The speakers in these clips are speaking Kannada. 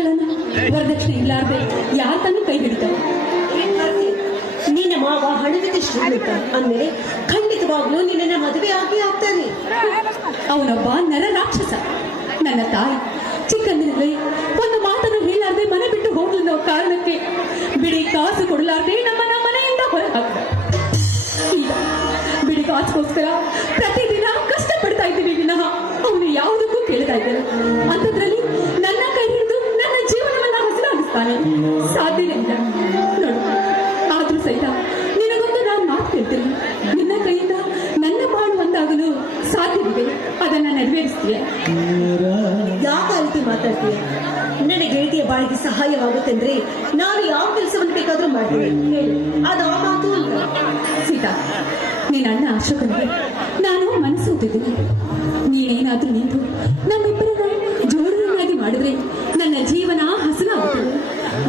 ಮಕ್ಕಳನ್ನ ವರದಕ್ಷಿಣೆ ಇಲ್ಲಾರ್ದೆ ಯಾರ ತಾನು ಕೈ ಹಿಡಿತಾರೆ? ನಿನ್ನ ಮಾವ ಹಣವಿದೆ ಶ್ರೀಮಂತ ಅಂದ್ಮೇಲೆ ಖಂಡಿತವಾಗ್ಲೂ ನಿನ್ನ ಮದುವೆ ಆಗಿ ಆಗ್ತಾನೆ. ಅವನೊಬ್ಬ ನರ ರಾಕ್ಷಸ. ನನ್ನ ತಾಯಿ ಚಿಕ್ಕಂದಿನಲ್ಲಿ ಒಂದು ಮಾತನ್ನು ಹೇಳಾರ್ದೆ ಮನೆ ಬಿಟ್ಟು ಹೋಗ್ಲಿಲ್ಲ ಕಾರಣಕ್ಕೆ ಬಿಡಿ ಕಾಸು ಕೊಡಲಾರ್ದೆ ನಮ್ಮನ್ನ ಮನೆಯಿಂದ ಹೊರ ಹಾಕಿದ. ಈಗ ಬಿಡಿ ಕಾಸುಗೋಸ್ಕರ ಪ್ರತಿದಿನ ಕಷ್ಟಪಡ್ತಾ ಇದ್ದೀವಿ ವಿನಃ ಅವನು ಯಾವುದಕ್ಕೂ ಕೇಳ್ತಾ ಇದ್ದಾನೆ. ಅಂಥದ್ರಲ್ಲಿ ನನ್ನ ಕೈ ಹಿಡಿದು ನನ್ನ ಜೀವನವನ್ನ ಹಸಿರಾಗಿಸ್ತಾನೆ. ಸಾಧ್ಯನೇ ಇಲ್ಲ ನೋಡು. ಆದ್ರೂ ಸಹಿತ ನಿನಗೊಂದು ನಾನು ಮಾತು ಕೇಳ್ತೀನಿ. ನಿನ್ನ ಕೈಯಿಂದ ನನ್ನ ಬಾಳು ಒಂದಾಗಲು ಸಾಧ್ಯವಿದೆ. ಅದನ್ನ ನೆರವೇರಿಸ್ತೀಯ? ಯಾವ ರೀತಿ ಮಾತಾಡ್ತೀಯ? ನನ್ನ ಗೆಳತಿಯ ಬಾಳಿಗೆ ಸಹಾಯವಾಗುತ್ತೆಂದ್ರೆ ನಾನು ಯಾವ ಕೆಲಸವನ್ನು ಬೇಕಾದ್ರೂ ಮಾಡ್ತೀನಿ. ಹೇಳು, ಅದು ಆ ಮಾತು ಅಲ್ಲ. ಸೀತಾ, ನಿನ್ನ ಅಣ್ಣ ಅಶೋಕನಿಗೆ ನಾನು ಮನಸ್ಸು ಓದಿದ್ದೀನಿ. ನೀನೇನಾದ್ರೂ ನಿಂತು ನಮ್ಮಿಬ್ಬರನ್ನ ಜೋಡಣೆಯಾಗಿ ಮಾಡಿದ್ರೆ ನನ್ನ ಜೀವನ ಹಸನಾಗುತ್ತದೆ.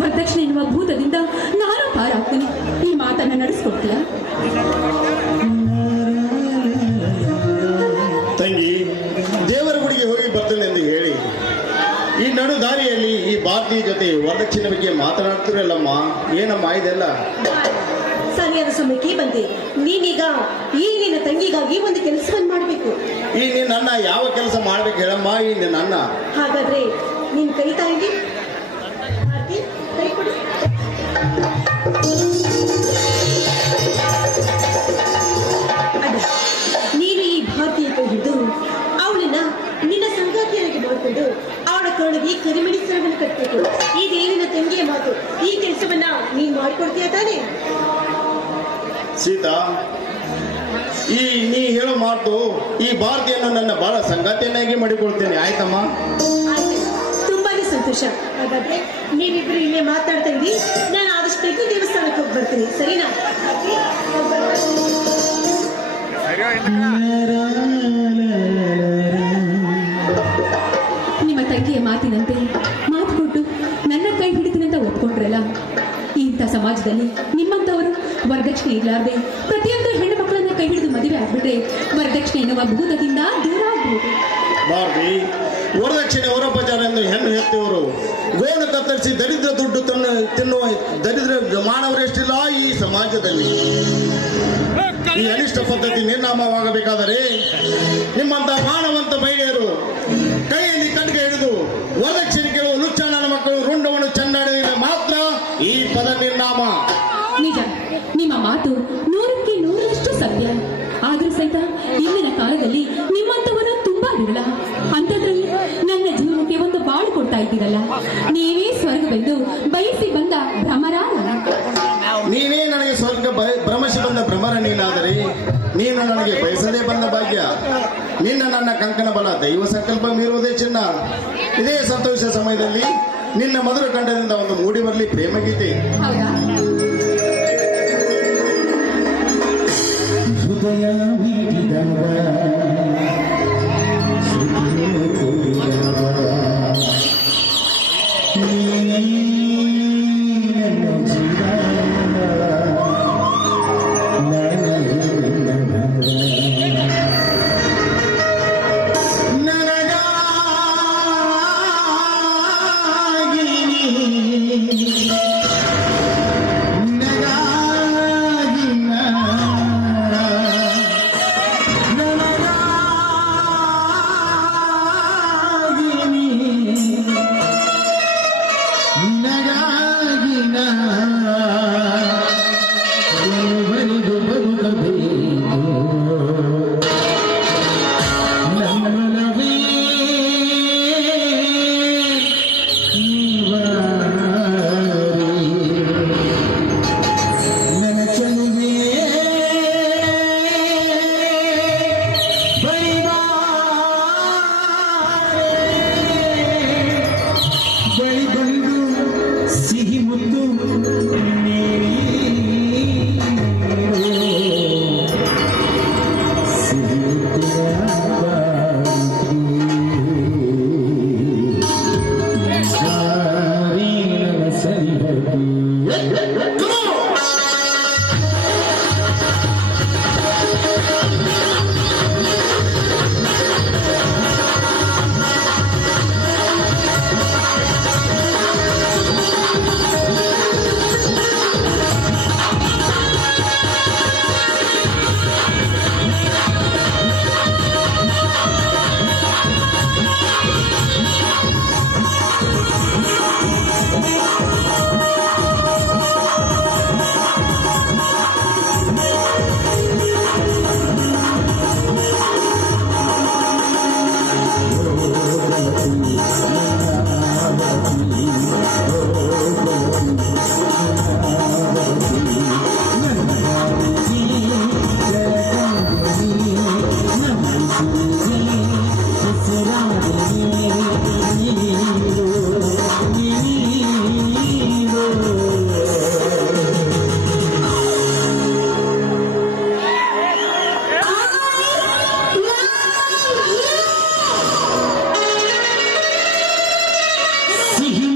ವರದಕ್ಷಿಣೆ ಎನ್ನುವ ಭೂತದಿಂದ ನಾನು ಪಾರಾಗ್ತೀನಿ. ಈ ಮಾತನ್ನ ನಡೆಸ್ಕೊಡ್ತೀಯ? ತಂಗಿ, ದೇವರ ಗುಡಿಗೆ ಹೋಗಿ ಬರ್ತೇನೆ ಎಂದು ಹೇಳಿ ಈ ನಡು ದಾರಿಯಲ್ಲಿ ಈ ಭಾರತೀಯ ಜೊತೆ ವರದಕ್ಷಿಣೆ ಬಗ್ಗೆ ಮಾತನಾಡ್ತಿರಲ್ಲಮ್ಮ, ಏನಮ್ಮ ಇದೆಲ್ಲ? ಸರಿಯಾದ ಸಮಯಕ್ಕೆ ಬಂದೆ. ನೀನೀಗ ಈ ನಿನ್ನ ತಂಗಿಗಾಗಿ ಒಂದು ಕೆಲಸವನ್ನು ಮಾಡಬೇಕು. ಈ ನಿನ್ನ ಅಣ್ಣ ಯಾವ ಕೆಲಸ ಮಾಡ್ಬೇಕು ಹೇಳಮ್ಮ? ಈ ನಿನ್ನ ಅಣ್ಣ ಹಾಗಾದ್ರೆ ನಿನ್ ಕೈ ತಾಯಿಗೆ ಕೈ ಕೊಡು. ಅದ ನೀನು ಈ ಭಾರತೀಯ ಕೈ ಹಿಡಿದು ಅವಳನ್ನ ನಿನ್ನ ಸಂಗಾತಿಯಾಗಿ ಮಾಡಿಕೊಂಡು ಅವಳ ಕರುಳಿಗೆ ಕರಿಮಿಡಿ ಸರವನ್ನು ಕಟ್ಟಬೇಕು. ಇದೇ ನಿನ್ನ ತಂಗಿಯ ಮಾತು. ಈ ಕೆಲಸವನ್ನ ನೀನ್ ಮಾಡಿಕೊಡ್ತೀಯ ತಾನೆ? ಸೀತಾ, ಈ ನೀ ಹೇಳೋ ಮಾತು ಈ ಭಾರತೀಯನ ನನ್ನ ಬಹಳ ಸಂಗಾತಿಯನ್ನಾಗಿ ಮಾಡಿಕೊಳ್ತೇನೆ, ಆಯ್ತಮ್ಮ? ತುಂಬಾನೇ ಸಂತೋಷ. ಹಾಗಾದ್ರೆ ನೀವಿಬ್ರು ಇಲ್ಲೇ ಮಾತಾಡ್ತಾ ಇದ್ದೀವಿ. ನಾನು ಆದಷ್ಟು ಬೇಗ ದೇವಸ್ಥಾನಕ್ಕೆ ಹೋಗಿ ಬರ್ತೀನಿ, ಸರಿನಾ? ನಿಮ್ಮ ತಂಗಿಯ ಮಾತಿನಂತೆ ಮಾತು ಕೊಟ್ಟು ನನ್ನ ಕೈ ಹಿಡಿತೀನಂತ ಒಪ್ಕೊಂಡ್ರಲ್ಲ. ಇಂಥ ಸಮಾಜದಲ್ಲಿ ನಿಮ್ಮಂತವರು ವರದಕ್ಷಿಣೆ ಇರಲಾರ್ದೆ ಪ್ರತಿಯೊಂದು ಹೆಣ್ಣು ಮಕ್ಕಳನ್ನ ಕೈ ಹಿಡಿದು ಮದುವೆ ಆಗ್ಬಿಟ್ರೆ ವರದಕ್ಷಿಣೆ ಎನ್ನುವ ಭೂತದಿಂದ ದೂರ ಆಗ್ಬಹುದು. ಭಾರತಿ, ವರದಕ್ಷಿಣೆ ಹೊರಪಚಾರ ಎಂದು ಹೆಣ್ಣು ಹೆತ್ತವರು ಗೋಣು ಕತ್ತರಿಸಿ ದರಿದ್ರ ದುಡ್ಡು ತಿನ್ನುವ ದರಿದ್ರ ಮಾನವರೆಷ್ಟಿಲ್ಲ ಈ ಸಮಾಜದಲ್ಲಿ. ಈ ಅನಿಷ್ಟ ಪದ್ಧತಿ ನಿರ್ನಾಮವಾಗಬೇಕಾದರೆ ನಿಮ್ಮಂತ ಮಾನವಂತ ಮಹಿಳೆಯರು ಕೈಯಲ್ಲಿ ಕಣ್ಗೆ ಹಿಡಿದು ವರದಕ್ಷಿಣೆ ಕೇಳುವ ಲುಚ್ಚಾಣನ ಮಕ್ಕಳು ರುಂಡವನ್ನು ಚಂಡಾಡಿದರೆ ಮಾತ್ರ ಈ ಪದ ನಿರ್ನಾಮ. ನಿಜ, ನಿಮ್ಮ ಮಾತು 100ಕ್ಕೆ 100ರಷ್ಟು ಸತ್ಯ. ಆದ್ರೂ ಸಹಿತ ಇಂದಿನ ಕಾಲದಲ್ಲಿ ನಿಮ್ಮಂತವರು ತುಂಬಾ ವಿರಳ. ಅಂಥದ್ರಲ್ಲಿ ನನ್ನ ಜೀವನಕ್ಕೆ ಒಂದು ಬಾಳು ಕೊಡ್ತಾ ಇದ್ದೀರಲ್ಲ. ನೀವೇ ಸ್ವರ್ಗವೆಂದು ಬಯಸಿ ಬಂದ ಭ್ರಮರ. ನೀನೇ ನನಗೆ ಸ್ವರ್ಗ ಭ್ರಮಸಿ ಬಂದ ಭ್ರಮರ ನೀನಾದರೆ ನೀನು ನನಗೆ ಬಯಸದೇ ಬಂದ ಭಾಗ್ಯ. ನಿನ್ನ ನನ್ನ ಕಂಕಣ ಬಲ ದೈವ ಸಂಕಲ್ಪ ಮೀರುವುದೇ ಚಿನ್ನ. ಇದೇ ಸಂತೋಷ ಸಮಯದಲ್ಲಿ ನಿನ್ನ ಮಧುರ ಕಂಠದಿಂದ ಒಂದು ಮೂಡಿ ಬರಲಿ ಪ್ರೇಮ ಗೀತೆ. ಹೃದಯ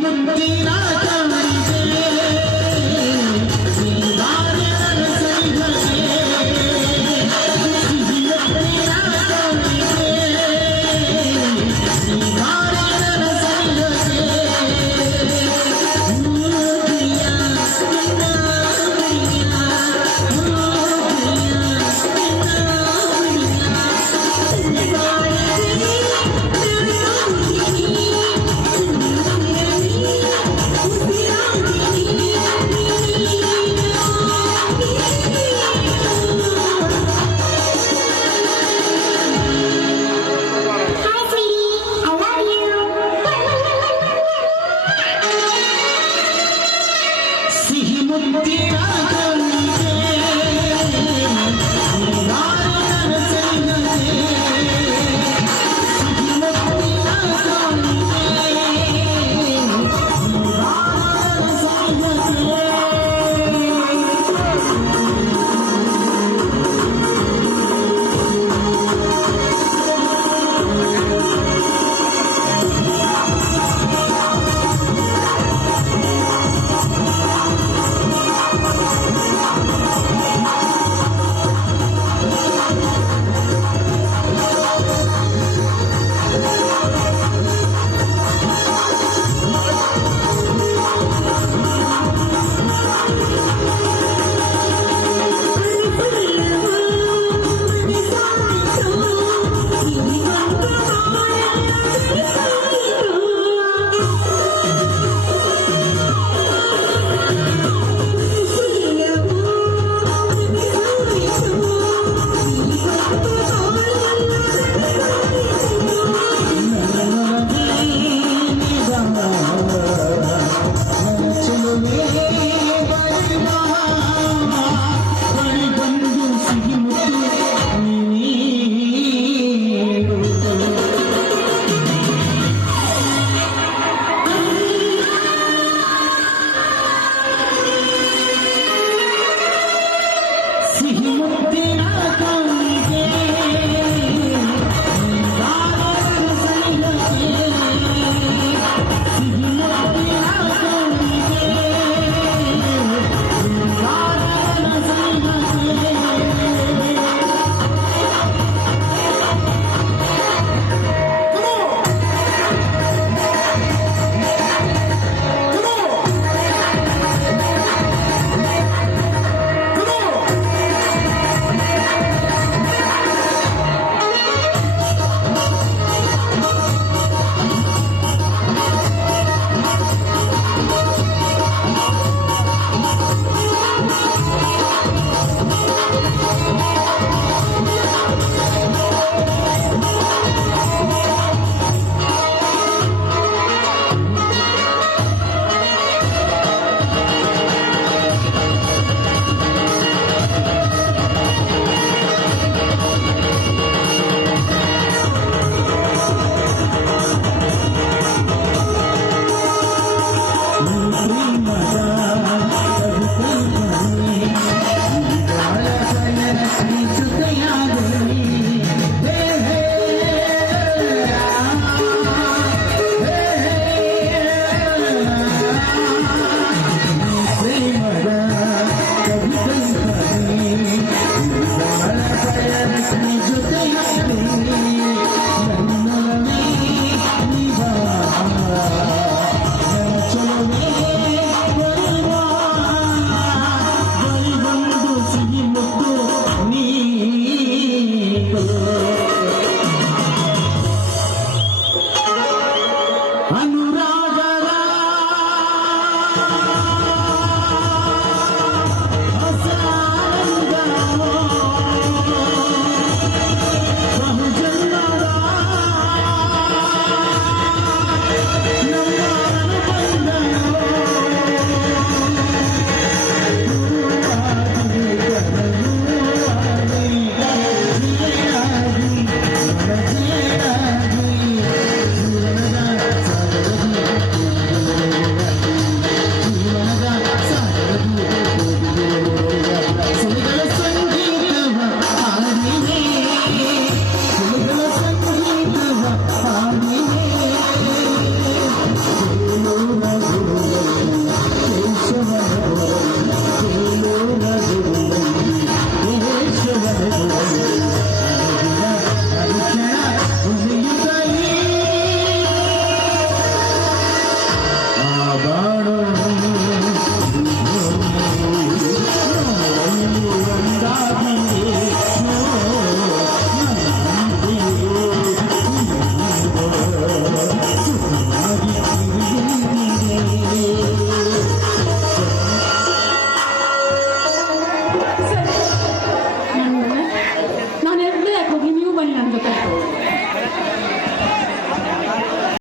ಮುತ್ತಿನ